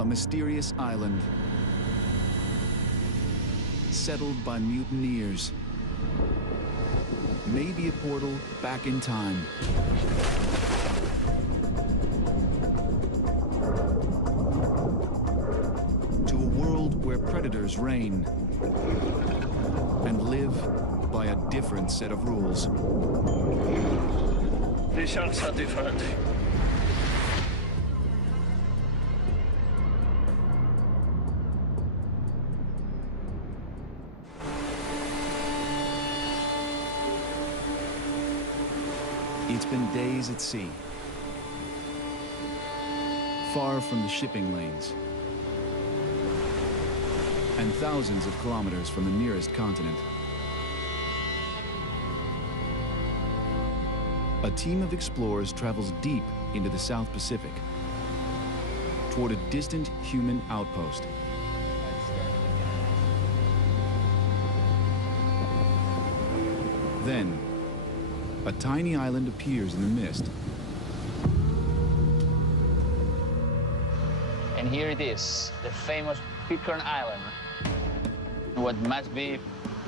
A mysterious island settled by mutineers. Maybe a portal back in time. To a world where predators reign and live by a different set of rules. These sharks are different. It's been days at sea, far from the shipping lanes, and thousands of kilometers from the nearest continent. A team of explorers travels deep into the South Pacific, toward a distant human outpost. Then, a tiny island appears in the mist. And here it is, the famous Pitcairn Island, what must be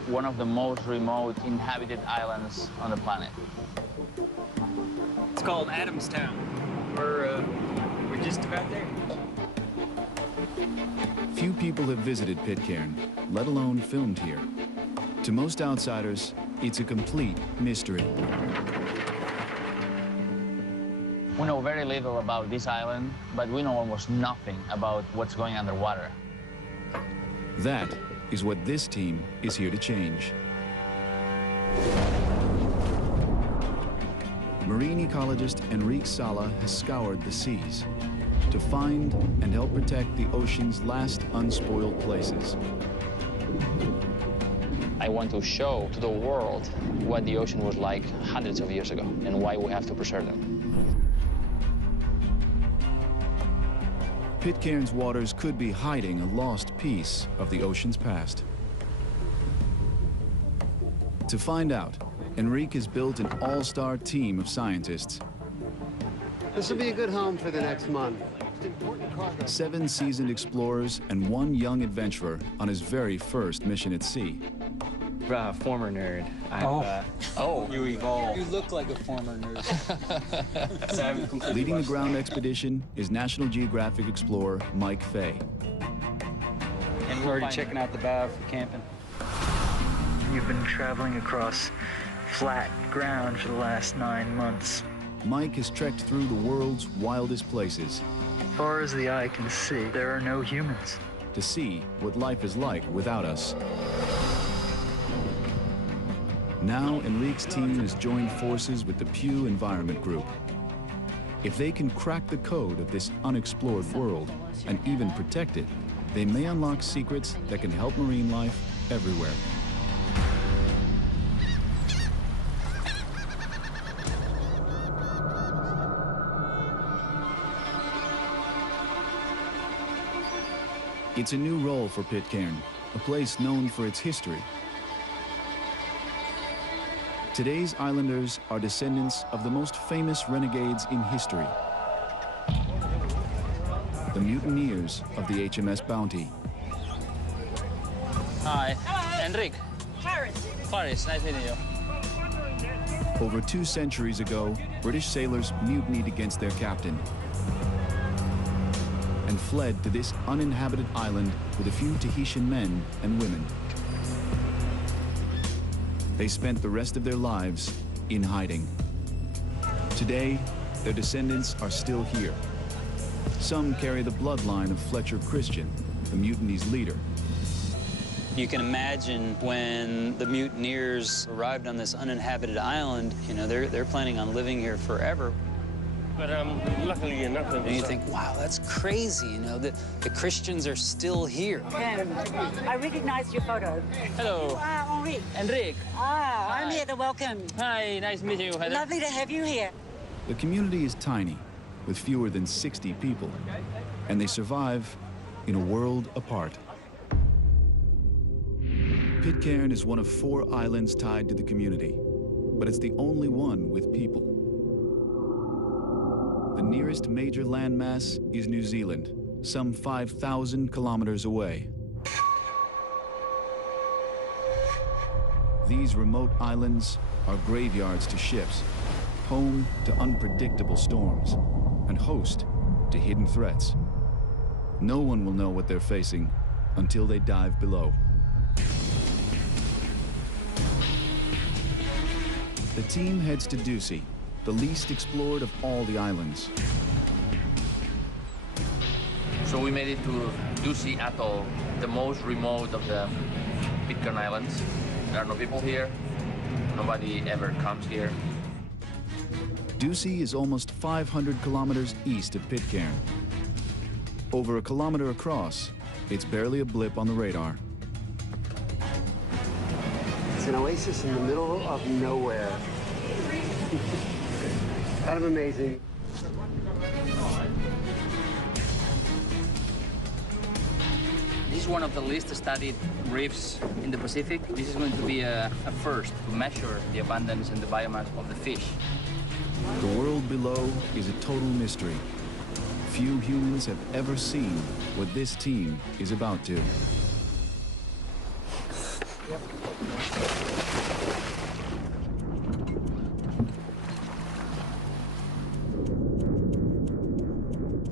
one of the most remote inhabited islands on the planet. It's called Adamstown. We're just about there. Few people have visited Pitcairn, let alone filmed here. To most outsiders, it's a complete mystery. We know very little about this island, but we know almost nothing about what's going underwater. That is what this team is here to change. Marine ecologist Enrique Sala has scoured the seas to find and help protect the ocean's last unspoiled places. I want to show to the world what the ocean was like hundreds of years ago and why we have to preserve them. Pitcairn's waters could be hiding a lost piece of the ocean's past. To find out, Enrique has built an all-star team of scientists. This will be a good home for the next month. 7 seasoned explorers and 1 young adventurer on his very first mission at sea. Former nerd. You evolved. You look like a former nerd. Leading the ground expedition is National Geographic explorer Mike Fay. And we're already checking out the bow for camping. You've been traveling across flat ground for the last 9 months. Mike has trekked through the world's wildest places. As far as the eye can see, there are no humans. To see what life is like without us. Now, Enrique's team has joined forces with the Pew Environment Group. If they can crack the code of this unexplored world and even protect it, they may unlock secrets that can help marine life everywhere. It's a new role for Pitcairn, a place known for its history. Today's islanders are descendants of the most famous renegades in history, the mutineers of the HMS Bounty. Hi. Enrique. Faris, nice meeting you. Over 2 centuries ago, British sailors mutinied against their captain and fled to this uninhabited island with a few Tahitian men and women. They spent the rest of their lives in hiding. Today, their descendants are still here. Some carry the bloodline of Fletcher Christian, the mutiny's leader. You can imagine when the mutineers arrived on this uninhabited island, you know, they're planning on living here forever. But luckily enough, And you think, wow, that's crazy, you know, the Christians are still here. I recognize your photo. Hello. Henri. Enrique. I'm here to welcome. Hi, nice meeting you, Heather. Lovely to have you here. The community is tiny, with fewer than 60 people, and they survive in a world apart. Pitcairn is one of 4 islands tied to the community, but it's the only one with people. The nearest major landmass is New Zealand, some 5,000 kilometers away. These remote islands are graveyards to ships, home to unpredictable storms, and host to hidden threats. No one will know what they're facing until they dive below. The team heads to Ducie, the least explored of all the islands. So we made it to Ducie Atoll, the most remote of the Pitcairn Islands. There are no people here. Nobody ever comes here. Ducie is almost 500 kilometers east of Pitcairn. Over a kilometer across, it's barely a blip on the radar. It's an oasis in the middle of nowhere. Kind of amazing. This is one of the least studied reefs in the Pacific. This is going to be a first to measure the abundance and the biomass of the fish. The world below is a total mystery. Few humans have ever seen what this team is about to.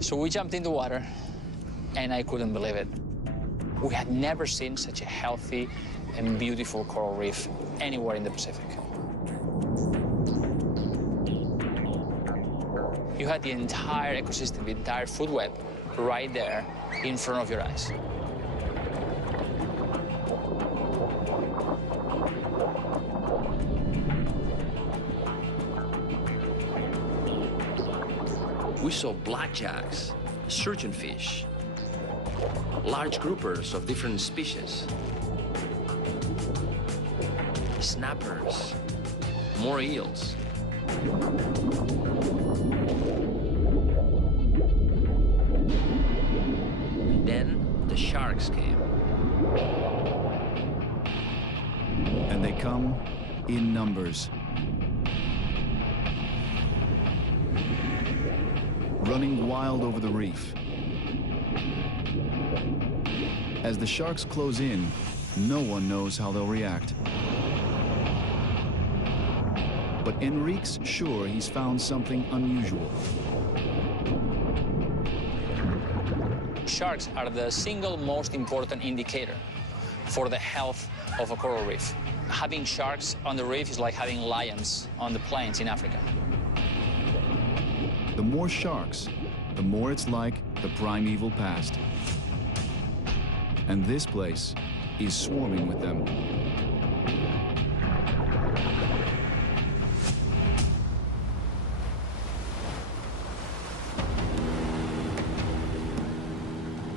So we jumped in the water, and I couldn't believe it. We had never seen such a healthy and beautiful coral reef anywhere in the Pacific. You had the entire ecosystem, the entire food web, right there in front of your eyes. We saw blackjacks, surgeonfish, large groupers of different species, snappers, more eels. And then the sharks came. And they come in numbers. Running wild over the reef. As the sharks close in, no one knows how they'll react. But Enrique's sure he's found something unusual. Sharks are the single most important indicator for the health of a coral reef. Having sharks on the reef is like having lions on the plains in Africa. The more sharks, the more it's like the primeval past. And this place is swarming with them.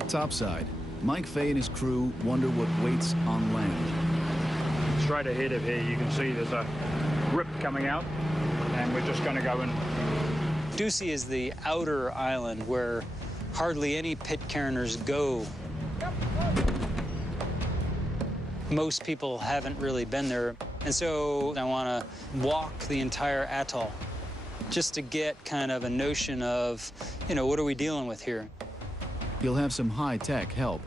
Topside, Mike Fay and his crew wonder what waits on land. Straight ahead of here, you can see there's a rip coming out, and we're just going to go in. Ducie is the outer island where hardly any Pitcairners go. Most people haven't really been there, and so I want to walk the entire atoll just to get kind of a notion of, you know, what are we dealing with here? He'll have some high-tech help.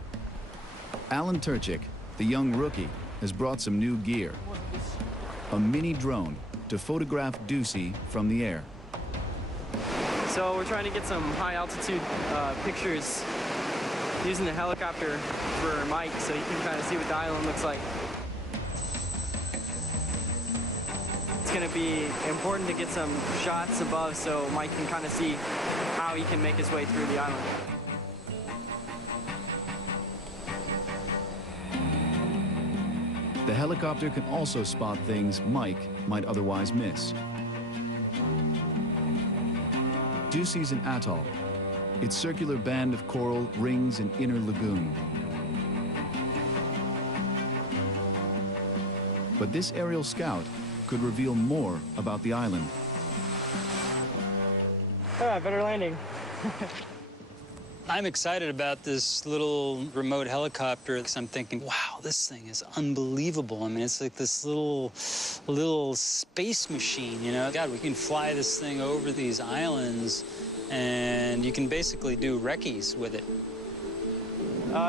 Alan Turchik, the young rookie, has brought some new gear. A mini drone to photograph Ducey from the air. So we're trying to get some high altitude pictures using the helicopter for Mike so he can kind of see what the island looks like. It's going to be important to get some shots above so Mike can kind of see how he can make his way through the island. The helicopter can also spot things Mike might otherwise miss. Ducey's an atoll. Its circular band of coral rings an inner lagoon. But this aerial scout could reveal more about the island. Better landing. I'm excited about this little remote helicopter because I'm thinking, wow, this thing is unbelievable. I mean, it's like this little space machine, you know? God, we can fly this thing over these islands and you can basically do recce's with it.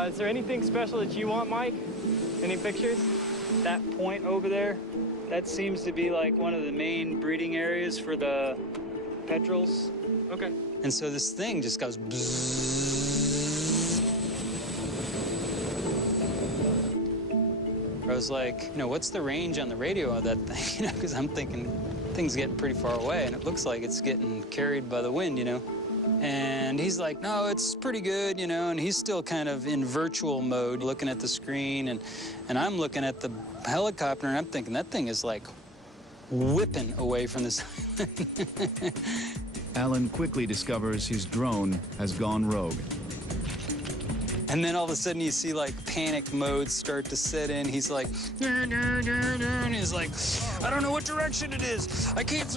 Is there anything special that you want, Mike? Any pictures? That point over there, that seems to be like one of the main breeding areas for the petrels. Okay. And so this thing just goes bzzz. I was like, you know, what's the range on the radio of that thing? You know, because I'm thinking thing's getting pretty far away, and it looks like it's getting carried by the wind, you know. And he's like, no, it's pretty good, you know, and he's still kind of in virtual mode, looking at the screen, and I'm looking at the helicopter, and I'm thinking that thing is like whipping away from this island. Alan quickly discovers his drone has gone rogue. And then all of a sudden you see like panic mode start to set in. He's like, and he's like, I don't know what direction it is. I can't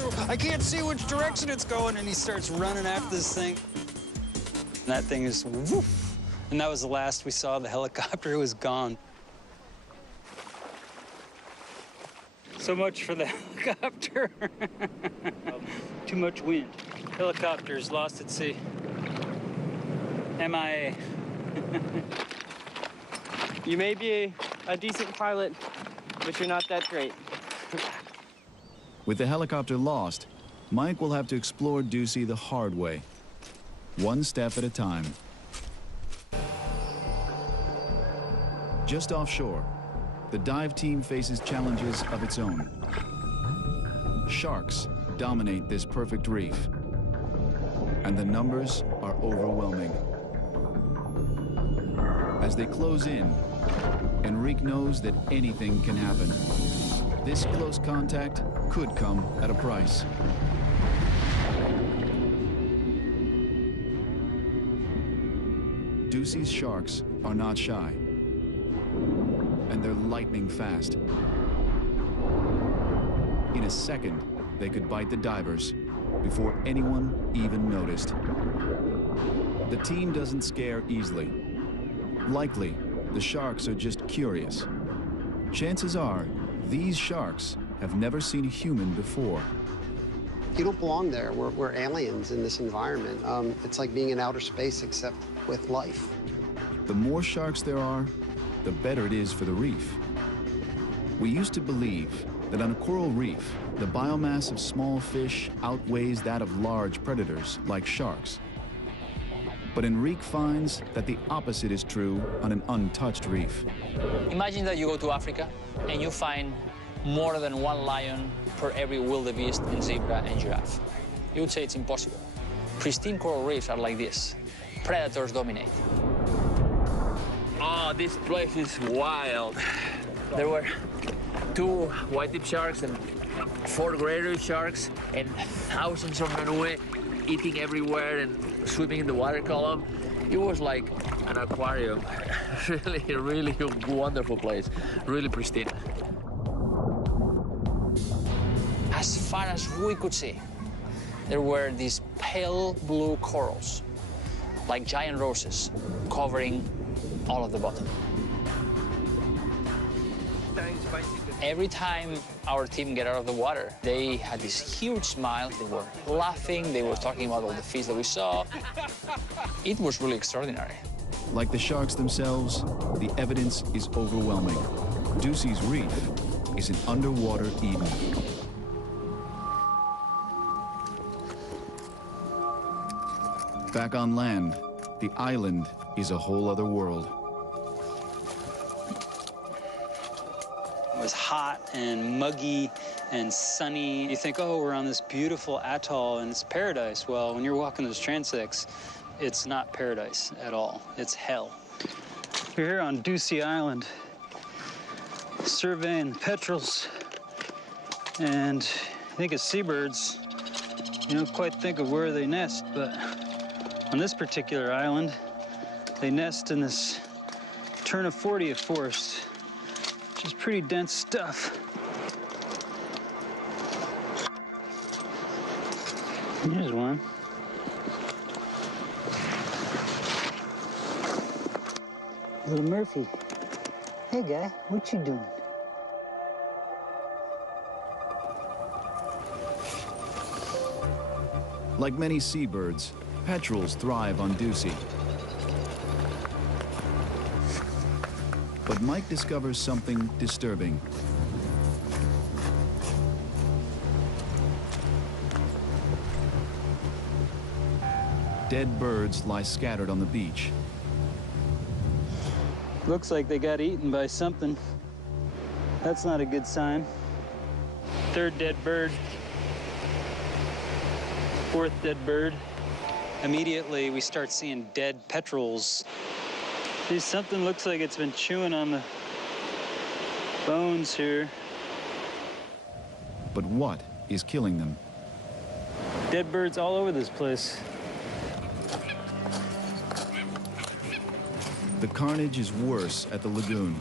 see which direction it's going. And he starts running after this thing. And that thing is woof. And that was the last we saw of the helicopter. It was gone. So much for the helicopter. Too much wind. Helicopter's lost at sea. MIA. You may be a decent pilot, but you're not that great. With the helicopter lost, Mike will have to explore Ducey the hard way, one step at a time. Just offshore, the dive team faces challenges of its own. Sharks dominate this perfect reef, and the numbers are overwhelming. As they close in, Enrique knows that anything can happen. This close contact could come at a price. Ducey's sharks are not shy, and they're lightning fast. In a second, they could bite the divers before anyone even noticed. The team doesn't scare easily. Likely, the sharks are just curious. Chances are, these sharks have never seen a human before. You don't belong there. We're aliens in this environment. It's like being in outer space, except with life. The more sharks there are, the better it is for the reef. We used to believe that on a coral reef, the biomass of small fish outweighs that of large predators like sharks. But Enrique finds that the opposite is true on an untouched reef. Imagine that you go to Africa and you find more than one lion per every wildebeest and zebra and giraffe. You would say it's impossible. Pristine coral reefs are like this. Predators dominate. Oh, this place is wild. There were 2 white-tip sharks and 4 greater sharks and thousands of manue eating everywhere and swimming in the water column. It was like an aquarium. really wonderful place. Really pristine. As far as we could see, there were these pale blue corals, like giant roses, covering all of the bottom. Every time our team get out of the water, they had this huge smile. They were laughing. They were talking about all the fish that we saw. It was really extraordinary. Like the sharks themselves, the evidence is overwhelming. Ducey's reef is an underwater Eden. Back on land, the island is a whole other world. It was hot and muggy and sunny. You think, oh, we're on this beautiful atoll and it's paradise. Well, when you're walking those transects, it's not paradise at all. It's hell. We're here on Ducey Island, surveying the petrels. And I think of seabirds, you don't quite think of where they nest, but on this particular island, they nest in this Turnifordia forest, which is pretty dense stuff. Here's one. Little Murphy. Hey, guy, what you doing? Like many seabirds, petrels thrive on Ducey. But Mike discovers something disturbing. Dead birds lie scattered on the beach. Looks like they got eaten by something. That's not a good sign. Third dead bird. Fourth dead bird. Immediately, we start seeing dead petrels. See, something looks like it's been chewing on the bones here. But what is killing them? Dead birds all over this place. The carnage is worse at the lagoon.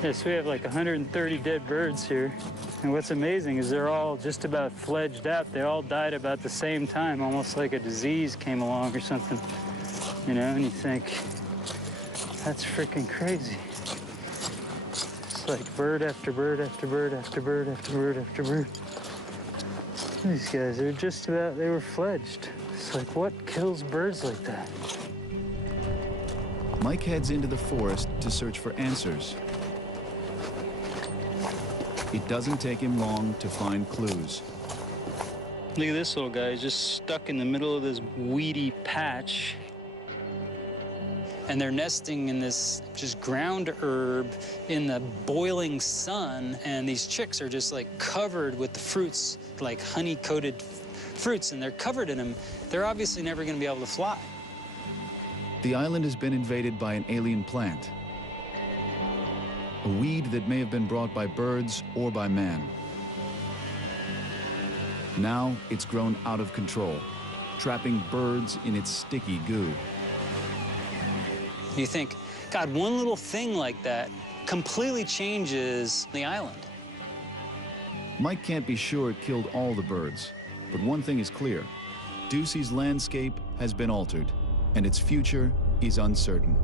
Yes, we have like 130 dead birds here. And what's amazing is they're all just about fledged out. They all died about the same time, almost like a disease came along or something. You know, and you think, that's freaking crazy. It's like bird after bird after bird after bird after bird after bird. These guys are just about, they were fledged. It's like, what kills birds like that? Mike heads into the forest to search for answers. It doesn't take him long to find clues. Look at this little guy. He's just stuck in the middle of this weedy patch. And they're nesting in this just ground herb in the boiling sun. And these chicks are just like covered with the fruits, like honey-coated fruits, and they're covered in them. They're obviously never going to be able to fly. The island has been invaded by an alien plant. A weed that may have been brought by birds or by man. Now it's grown out of control, trapping birds in its sticky goo. You think, God, one little thing like that completely changes the island. Mike can't be sure it killed all the birds, but one thing is clear. Ducey's landscape has been altered, and its future is uncertain.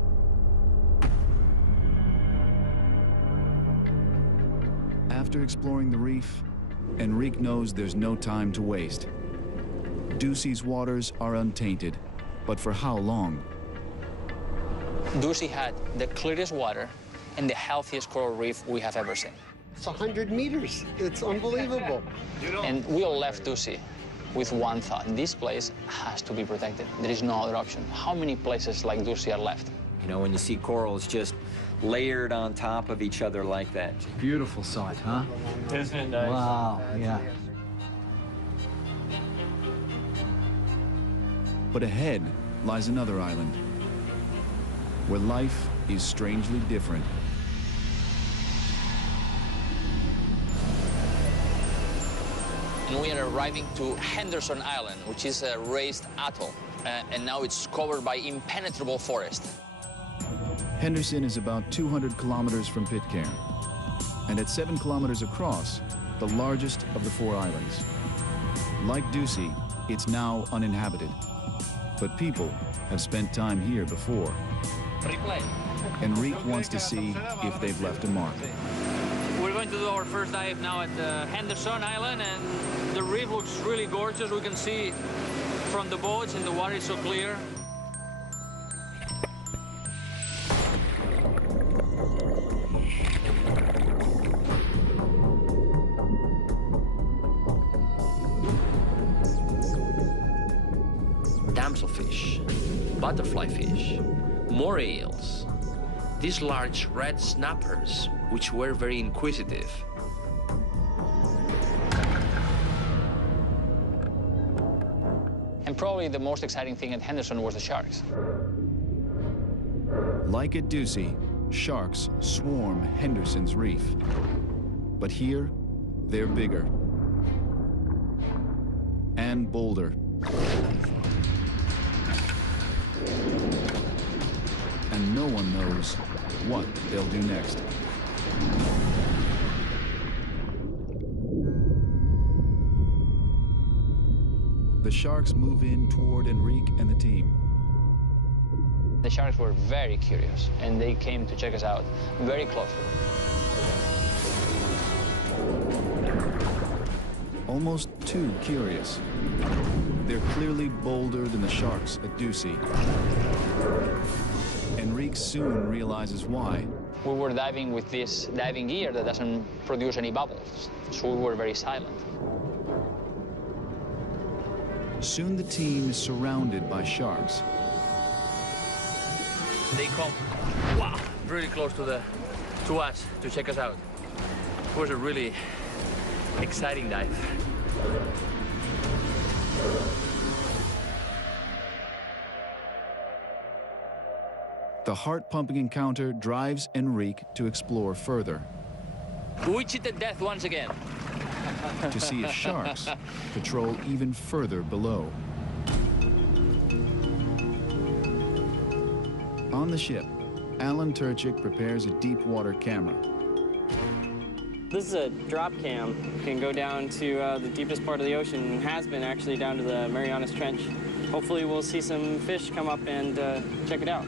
After exploring the reef, Enrique knows there's no time to waste. Ducey's waters are untainted, but for how long? Ducey had the clearest water and the healthiest coral reef we have ever seen. It's 100 meters. It's unbelievable. And we all left Ducey with one thought. This place has to be protected. There is no other option. How many places like Ducey are left? You know, when you see corals just layered on top of each other like that. Beautiful sight, huh? Isn't it nice? Wow, yeah. But ahead lies another island, where life is strangely different. And we are arriving to Henderson Island, which is a raised atoll, and now it's covered by impenetrable forest. Henderson is about 200 kilometers from Pitcairn, and at 7 kilometers across, the largest of the 4 islands. Like Ducey, it's now uninhabited, but people have spent time here before. Replay. Enrique wants to see if they've left a mark. We're going to do our first dive now at Henderson Island, and the reef looks really gorgeous. We can see from the boats, and the water is so clear. butterfly fish, more eels, these large red snappers, which were very inquisitive. And probably the most exciting thing at Henderson was the sharks. Like at Ducie, sharks swarm Henderson's reef. But here, they're bigger and bolder. And no one knows what they'll do next. The sharks move in toward Enrique and the team. The sharks were very curious, and they came to check us out very closely. Almost too curious. They're clearly bolder than the sharks at Ducie. Enrique soon realizes why. We were diving with this diving gear that doesn't produce any bubbles, so we were very silent. Soon the team is surrounded by sharks. They come, wow, really close to us to check us out. It was a really exciting dive. The heart-pumping encounter drives Enrique to explore further. We cheated death once again. To see if sharks patrol even further below. On the ship, Alan Turchik prepares a deep water camera. This is a drop cam. It can go down to the deepest part of the ocean, and has been actually down to the Marianas Trench. Hopefully we'll see some fish come up and check it out.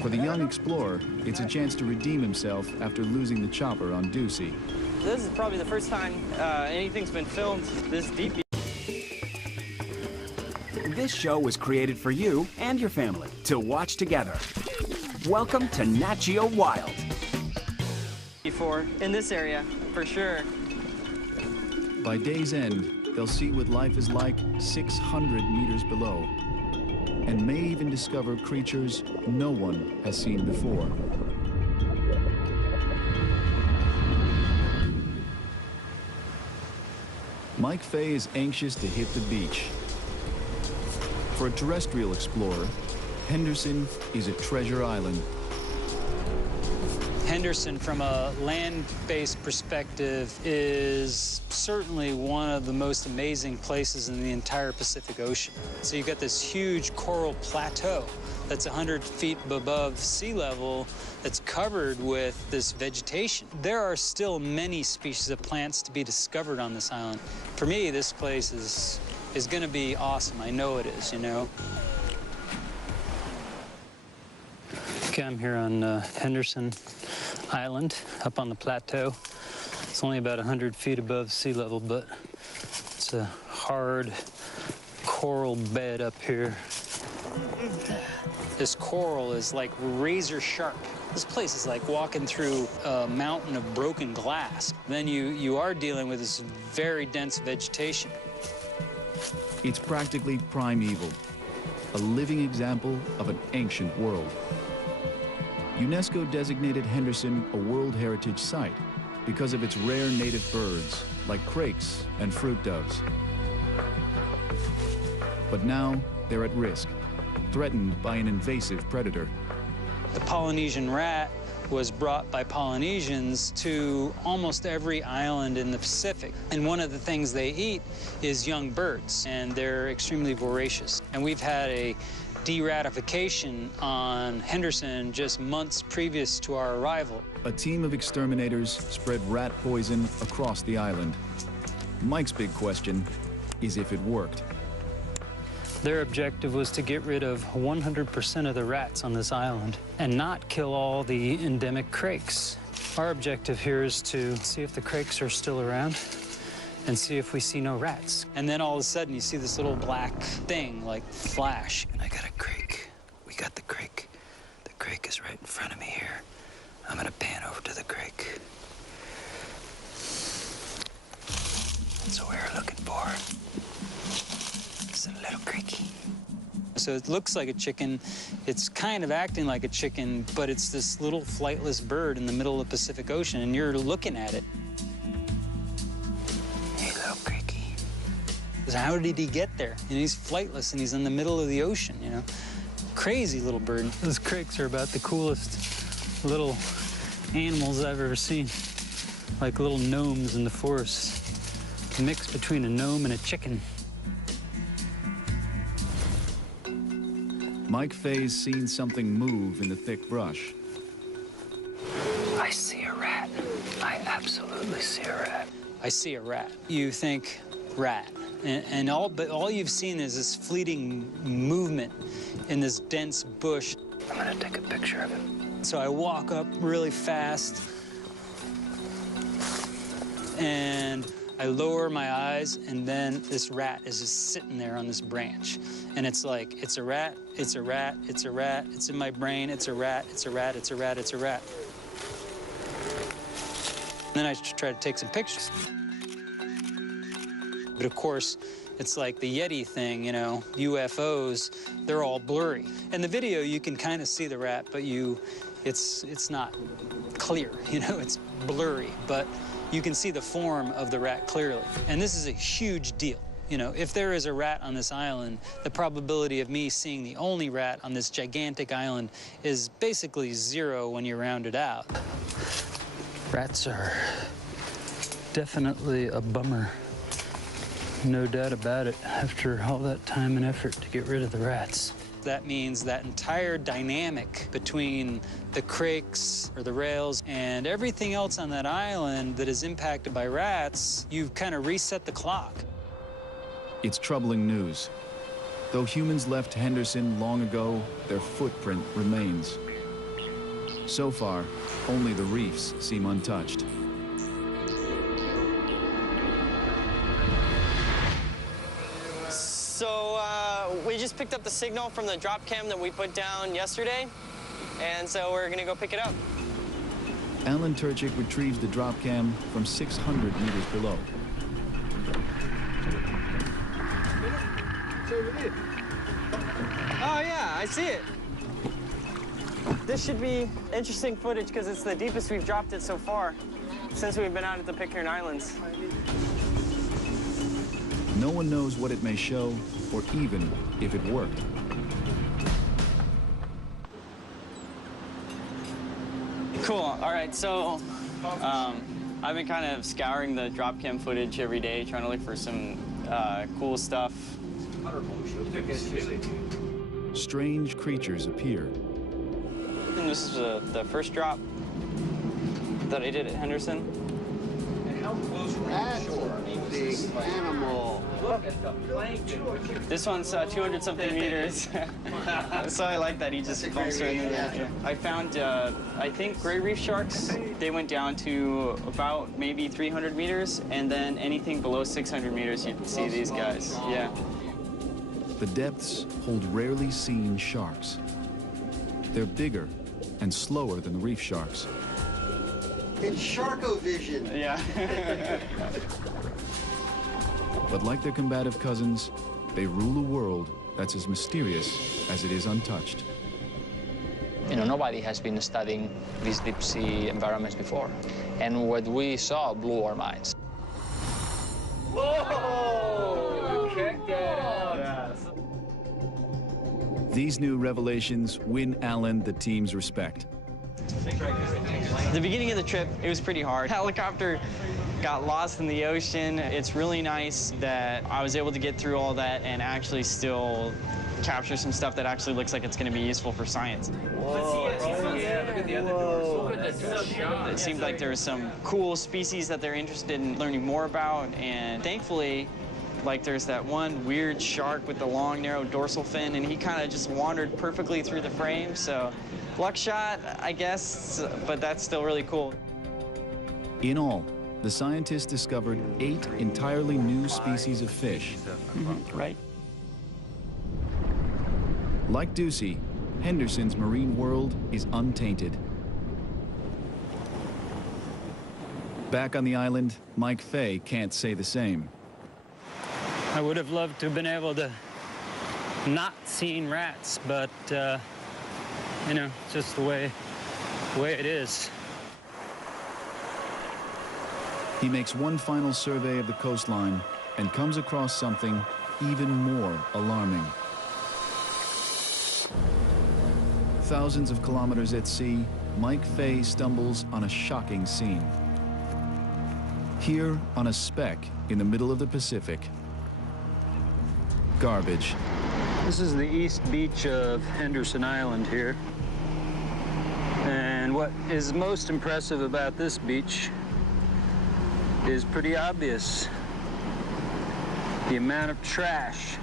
For the young explorer, it's a chance to redeem himself after losing the chopper on Ducie. This is probably the first time anything's been filmed this deep. This show was created for you and your family to watch together. Welcome to Nat Geo Wild. Before, in this area, for sure. By day's end, they'll see what life is like 600 meters below, and may even discover creatures no one has seen before. Mike Fay is anxious to hit the beach. For a terrestrial explorer, Henderson is a treasure island. Henderson, from a land-based perspective, is certainly one of the most amazing places in the entire Pacific Ocean. So you've got this huge coral plateau that's 100 feet above sea level that's covered with this vegetation. There are still many species of plants to be discovered on this island. For me, this place is going to be awesome. I know it is, you know. Okay, I'm here on Henderson Island, up on the plateau. It's only about 100 feet above sea level, but it's a hard coral bed up here. This coral is like razor sharp. This place is like walking through a mountain of broken glass. Then you are dealing with this very dense vegetation. It's practically primeval, a living example of an ancient world. UNESCO designated Henderson a World Heritage Site because of its rare native birds, like crakes and fruit doves. But now they're at risk, threatened by an invasive predator. The Polynesian rat was brought by Polynesians to almost every island in the Pacific. And one of the things they eat is young birds, and they're extremely voracious. And we've had a de-ratification on Henderson just months previous to our arrival. A team of exterminators spread rat poison across the island. Mike's big question is if it worked. Their objective was to get rid of 100% of the rats on this island and not kill all the endemic crakes. Our objective here is to see if the crakes are still around and see if we see no rats. And then all of a sudden you see this little black thing like flash. And I got a crake. We got the crake. The crake is right in front of me here. I'm gonna pan over to the crake. That's what we were looking for. It's a little creaky. So it looks like a chicken. It's kind of acting like a chicken, but it's this little flightless bird in the middle of the Pacific Ocean, and you're looking at it. Hey, little cricky. How did he get there? And he's flightless, and he's in the middle of the ocean, you know? Crazy little bird. Those cricks are about the coolest little animals I've ever seen. Like little gnomes in the forest. A mix between a gnome and a chicken. Mike Fay's seen something move in the thick brush. I see a rat. I absolutely see a rat. I see a rat. You think rat. But all you've seen is this fleeting movement in this dense bush. I'm gonna take a picture of it. So I walk up really fast, and I lower my eyes, and then this rat is just sitting there on this branch. And it's like, it's a rat, it's a rat, it's a rat, it's in my brain, it's a rat, it's a rat, it's a rat, it's a rat. And then I try to take some pictures. But of course, it's like the Yeti thing, you know, UFOs, they're all blurry. In the video, you can kind of see the rat, but it's not clear, you know, it's blurry, but you can see the form of the rat clearly. And this is a huge deal. You know, if there is a rat on this island, the probability of me seeing the only rat on this gigantic island is basically 0 when you round it out. Rats are definitely a bummer. No doubt about it, after all that time and effort to get rid of the rats. That means that entire dynamic between the crakes or the rails and everything else on that island that is impacted by rats, you've kind of reset the clock. It's troubling news. Though humans left Henderson long ago, their footprint remains. So far, only the reefs seem untouched. So we just picked up the signal from the drop cam that we put down yesterday, and so we're gonna go pick it up. Alan Turchik retrieves the drop cam from 600 meters below. Oh yeah, I see it. This should be interesting footage because it's the deepest we've dropped it so far since we've been out at the Pitcairn Islands. No one knows what it may show or even if it worked. Cool. All right, so I've been kind of scouring the drop cam footage every day, trying to look for some cool stuff. Strange creatures appear. And this is the first drop that I did at Henderson. And how close were you to shore? Big animal. Look at the plankton. This one's 200-something meters. So I like that. He just bumps right into that. Yeah. I found, I think, gray reef sharks. They went down to about maybe 300 meters, and then anything below 600 meters, you can see these guys. Yeah. The depths hold rarely seen sharks. They're bigger and slower than the reef sharks. It's Sharko-vision. Yeah. But like their combative cousins, they rule a world that's as mysterious as it is untouched. You know, nobody has been studying these deep sea environments before. And what we saw blew our minds. Whoa! Check that out. These new revelations win Alan the team's respect. The beginning of the trip, it was pretty hard. Helicopter got lost in the ocean. It's really nice that I was able to get through all that and actually still capture some stuff that actually looks like it's going to be useful for science. Whoa. Oh, yeah, look at the other doors. Look at the It seemed like there were some cool species that they're interested in learning more about, and thankfully, like there's that one weird shark with the long, narrow dorsal fin, and he kind of just wandered perfectly through the frame, so luck shot, I guess, but that's still really cool. In all, the scientists discovered 8 entirely new species of fish. Right. Like Ducey, Henderson's marine world is untainted. Back on the island, Mike Fay can't say the same. I would have loved to have been able to not seen rats, but you know, just the way it is. He makes one final survey of the coastline and comes across something even more alarming. Thousands of kilometers at sea, Mike Fay stumbles on a shocking scene. Here, on a speck in the middle of the Pacific, garbage. This is the east beach of Henderson Island here. And what is most impressive about this beach is pretty obvious. The amount of trash.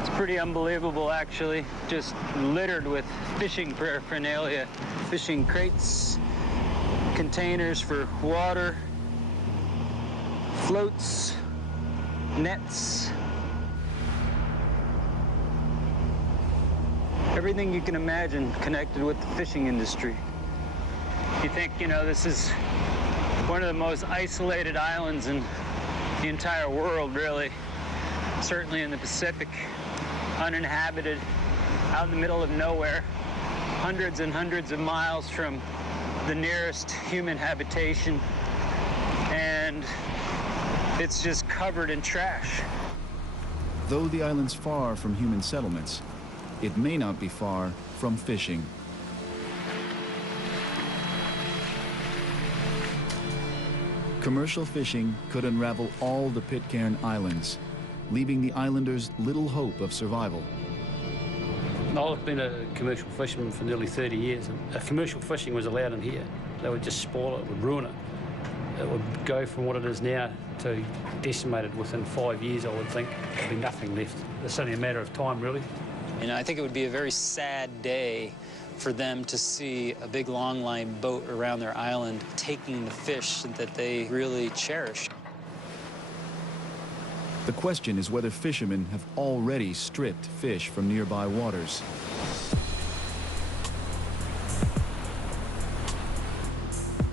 It's pretty unbelievable, actually. Just littered with fishing paraphernalia. Fishing crates, containers for water, floats, nets. Everything you can imagine connected with the fishing industry. You think, you know, this is one of the most isolated islands in the entire world, really. Certainly in the Pacific, uninhabited, out in the middle of nowhere, hundreds and hundreds of miles from the nearest human habitation, and it's just covered in trash. Though the island's far from human settlements, it may not be far from fishing. Commercial fishing could unravel all the Pitcairn Islands, leaving the islanders little hope of survival. I've been a commercial fisherman for nearly 30 years, and if commercial fishing was allowed in here, they would just spoil it, would ruin it. It would go from what it is now to decimated within 5 years, I would think. There'd be nothing left. It's only a matter of time, really. You know, I think it would be a very sad day for them to see a big longline boat around their island taking the fish that they really cherish. The question is whether fishermen have already stripped fish from nearby waters.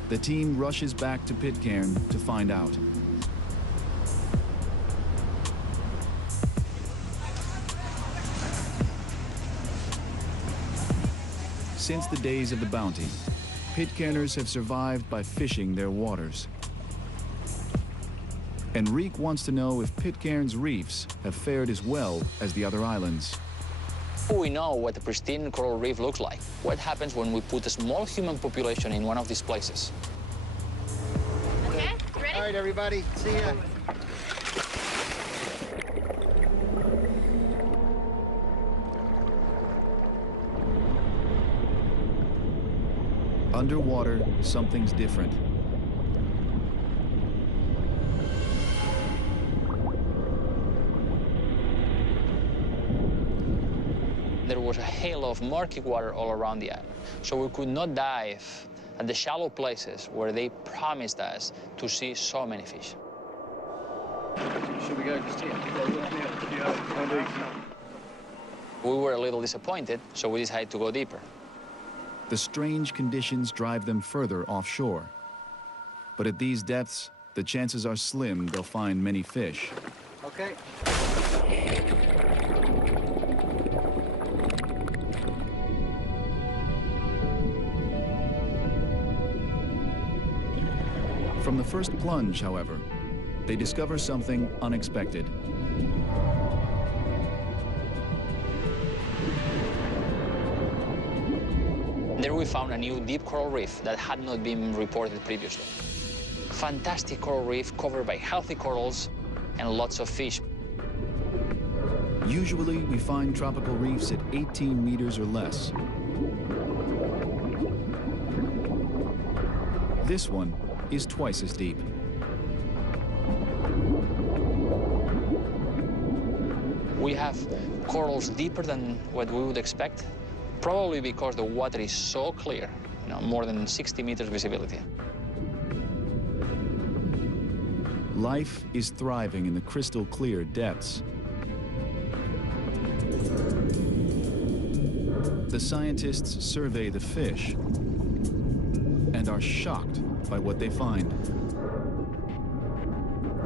The team rushes back to Pitcairn to find out. Since the days of the bounty, Pitcairners have survived by fishing their waters. Enrique wants to know if Pitcairn's reefs have fared as well as the other islands. We know what a pristine coral reef looks like. What happens when we put a small human population in one of these places? Okay, ready? All right, everybody, see ya. Underwater, something's different. There was a halo of murky water all around the island, so we could not dive at the shallow places where they promised us to see so many fish. Should we go just here? We were a little disappointed, so we decided to go deeper. The strange conditions drive them further offshore. But at these depths, the chances are slim they'll find many fish. Okay. From the first plunge, however, they discover something unexpected. There we found a new deep coral reef that had not been reported previously. Fantastic coral reef covered by healthy corals and lots of fish. Usually, we find tropical reefs at 18 meters or less. This one is twice as deep. We have corals deeper than what we would expect, probably because the water is so clear, you know, more than 60 meters visibility. Life is thriving in the crystal clear depths. The scientists survey the fish and are shocked by what they find.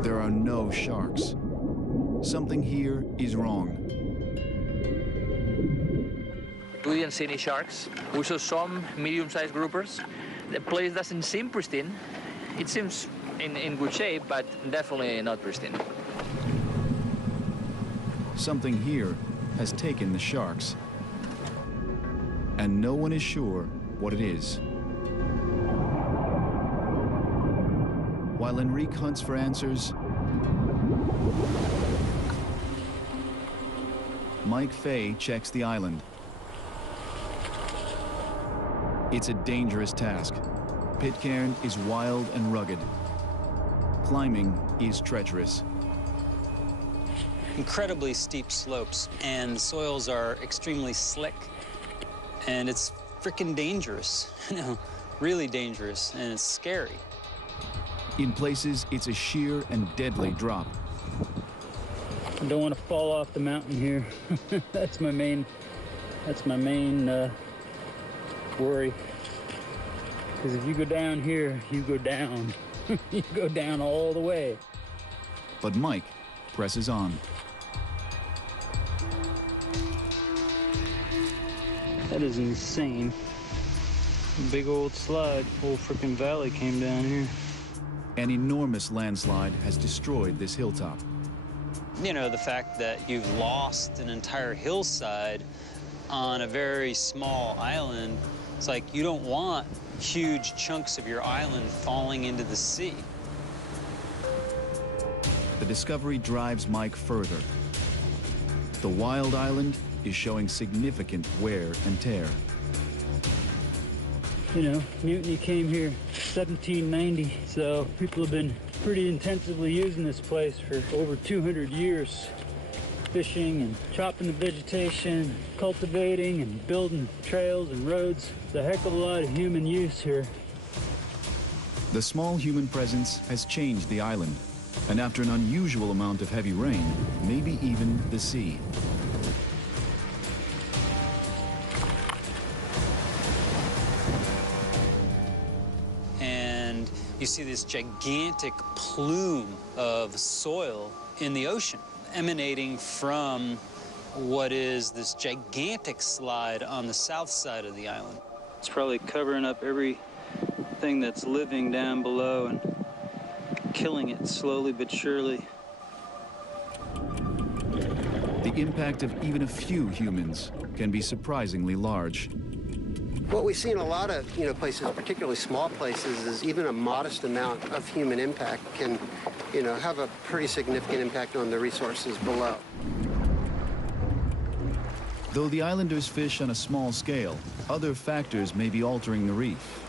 There are no sharks. Something here is wrong. We didn't see any sharks. We saw some medium-sized groupers. The place doesn't seem pristine. It seems in good shape, but definitely not pristine. Something here has taken the sharks, and no one is sure what it is. While Enrique hunts for answers, Mike Fay checks the island. It's a dangerous task. Pitcairn is wild and rugged. Climbing is treacherous. Incredibly steep slopes, and the soils are extremely slick, and it's freaking dangerous, you know, really dangerous, and it's scary. In places, it's a sheer and deadly drop. I don't want to fall off the mountain here. That's my main worry. Because if you go down here, you go down. You go down all the way. But Mike presses on. That is insane. Big old slide, whole frickin' valley came down here. An enormous landslide has destroyed this hilltop. You know, the fact that you've lost an entire hillside on a very small island, it's like you don't want huge chunks of your island falling into the sea. The discovery drives Mike further. The wild island is showing significant wear and tear. You know, Mutiny came here 1790, so people have been pretty intensively using this place for over 200 years. Fishing and chopping the vegetation, cultivating and building trails and roads. It's a heck of a lot of human use here. The small human presence has changed the island, and after an unusual amount of heavy rain, maybe even the sea. And you see this gigantic plume of soil in the ocean, emanating from what is this gigantic slide on the south side of the island. It's probably covering up everything that's living down below and killing it slowly but surely. The impact of even a few humans can be surprisingly large. What we see in a lot of places, particularly small places, is even a modest amount of human impact can have a pretty significant impact on the resources below. Though the islanders fish on a small scale, other factors may be altering the reef.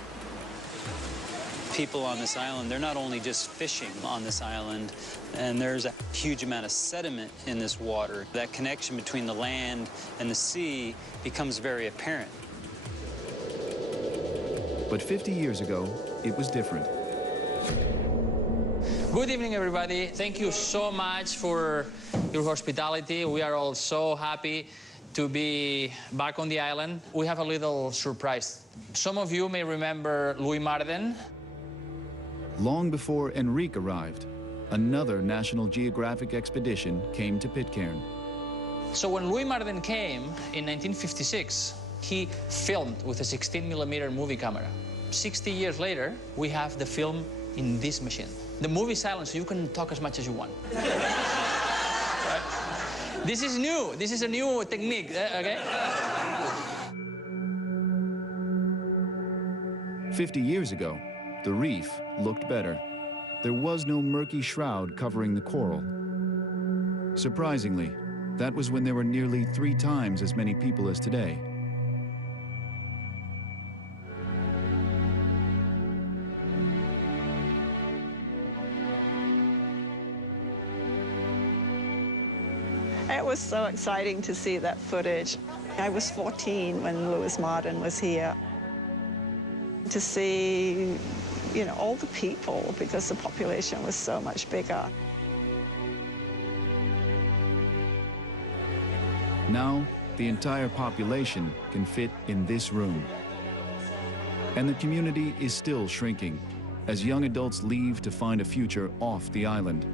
People on this island, they're not only just fishing on this island, and there's a huge amount of sediment in this water. That connection between the land and the sea becomes very apparent. But 50 years ago, it was different. Good evening, everybody. Thank you so much for your hospitality. We are all so happy to be back on the island. We have a little surprise. Some of you may remember Louis Marden. Long before Enrique arrived, another National Geographic expedition came to Pitcairn. So when Louis Marden came in 1956, he filmed with a 16mm movie camera. 60 years later, we have the film in this machine. The movie is silent, so you can talk as much as you want. Right? This is new. This is a new technique, okay? 50 years ago, the reef looked better. There was no murky shroud covering the coral. Surprisingly, that was when there were nearly 3 times as many people as today. It was so exciting to see that footage. I was 14 when Louis Marden was here. To see, all the people, because the population was so much bigger. Now, the entire population can fit in this room. And the community is still shrinking as young adults leave to find a future off the island.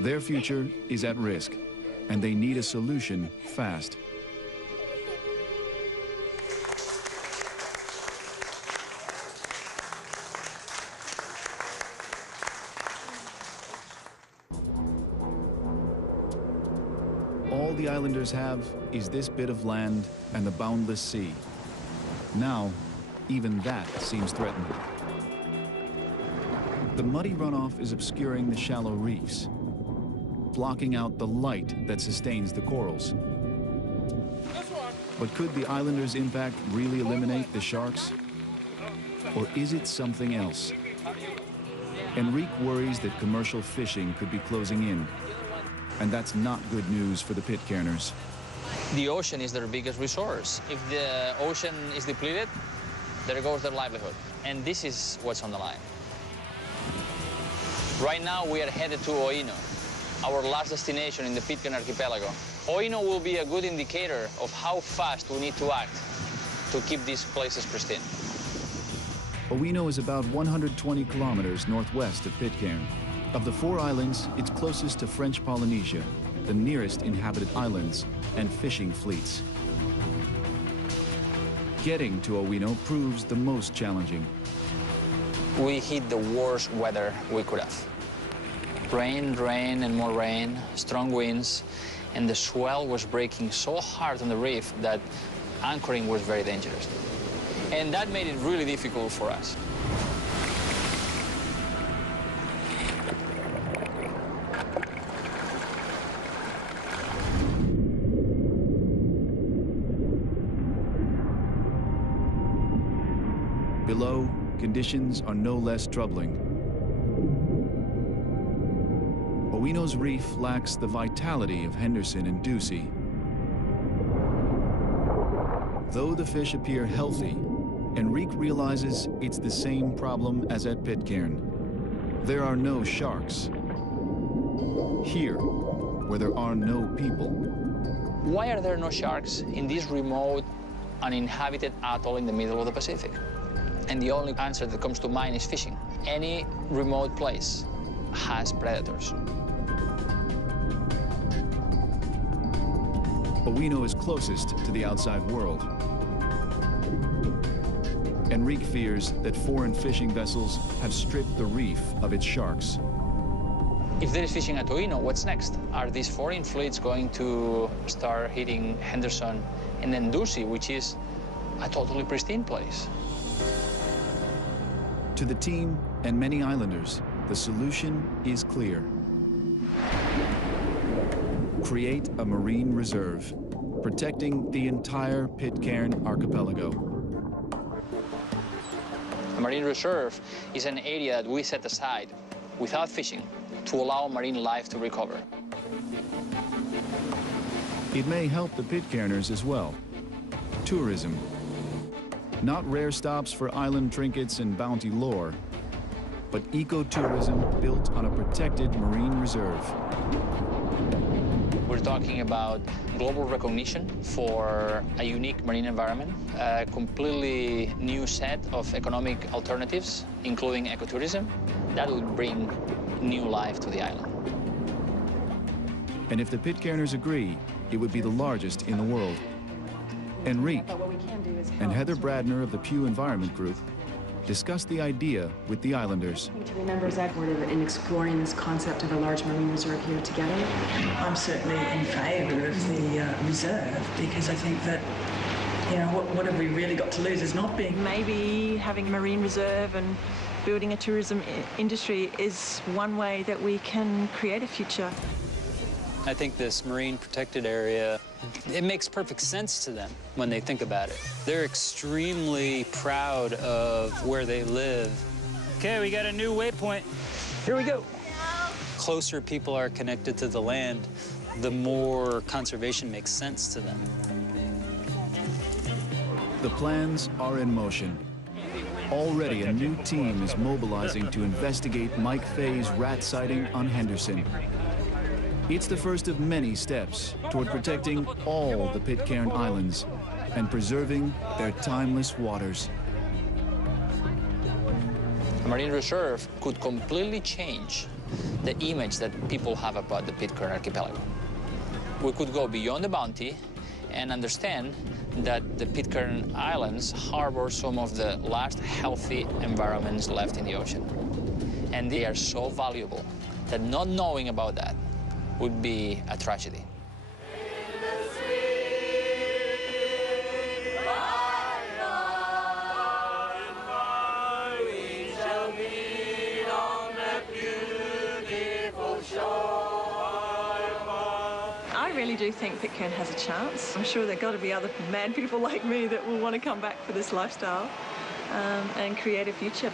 Their future is at risk, and they need a solution fast. All the islanders have is this bit of land and the boundless sea. Now, even that seems threatened. The muddy runoff is obscuring the shallow reefs, blocking out the light that sustains the corals. But could the islanders' impact really eliminate the sharks? Or is it something else? Enrique worries that commercial fishing could be closing in, and that's not good news for the Pitcairners. The ocean is their biggest resource. If the ocean is depleted, there goes their livelihood. And this is what's on the line. Right now, we are headed to Oino, our last destination in the Pitcairn archipelago. Oino will be a good indicator of how fast we need to act to keep these places pristine. Oino is about 120 kilometers northwest of Pitcairn. Of the 4 islands, it's closest to French Polynesia, the nearest inhabited islands and fishing fleets. Getting to Oino proves the most challenging. We hit the worst weather we could have. Rain, rain, and more rain, strong winds, and the swell was breaking so hard on the reef that anchoring was very dangerous. And that made it really difficult for us. Below, conditions are no less troubling. Oino's reef lacks the vitality of Henderson and Ducie. Though the fish appear healthy, Enrique realizes it's the same problem as at Pitcairn. There are no sharks. Here, where there are no people. Why are there no sharks in this remote, uninhabited atoll in the middle of the Pacific? And the only answer that comes to mind is fishing. Any remote place has predators. Oino is closest to the outside world. Enrique fears that foreign fishing vessels have stripped the reef of its sharks. If there is fishing at Oino, what's next? Are these foreign fleets going to start hitting Henderson and then Ducie, which is a totally pristine place? To the team and many islanders, the solution is clear. Create a marine reserve, protecting the entire Pitcairn archipelago. A marine reserve is an area that we set aside without fishing to allow marine life to recover. It may help the Pitcairners as well. Tourism. Not rare stops for island trinkets and bounty lore, but ecotourism built on a protected marine reserve. We're talking about global recognition for a unique marine environment, a completely new set of economic alternatives, including ecotourism, that would bring new life to the island. And if the Pitcairners agree, it would be the largest in the world. Enrique and Heather Bradner of the Pew Environment Group discussed the idea with the islanders. To remember is Edward in exploring this concept of a large marine reserve here together. I'm certainly in favour of the reserve because I think that, you know, what have we really got to lose is not being. Maybe having a marine reserve and building a tourism industry is one way that we can create a future. I think this marine protected area, it makes perfect sense to them when they think about it. They're extremely proud of where they live. Okay, we got a new waypoint. Here we go. Closer people are connected to the land, the more conservation makes sense to them. The plans are in motion. Already a new team is mobilizing to investigate Mike Fay's rat sighting on Henderson. It's the first of many steps toward protecting all the Pitcairn Islands and preserving their timeless waters. A marine reserve could completely change the image that people have about the Pitcairn Archipelago. We could go beyond the bounty and understand that the Pitcairn Islands harbor some of the last healthy environments left in the ocean. And they are so valuable that not knowing about that would be a tragedy. I really do think Pitcairn has a chance. I'm sure there have got to be other mad people like me that will want to come back for this lifestyle and create a future.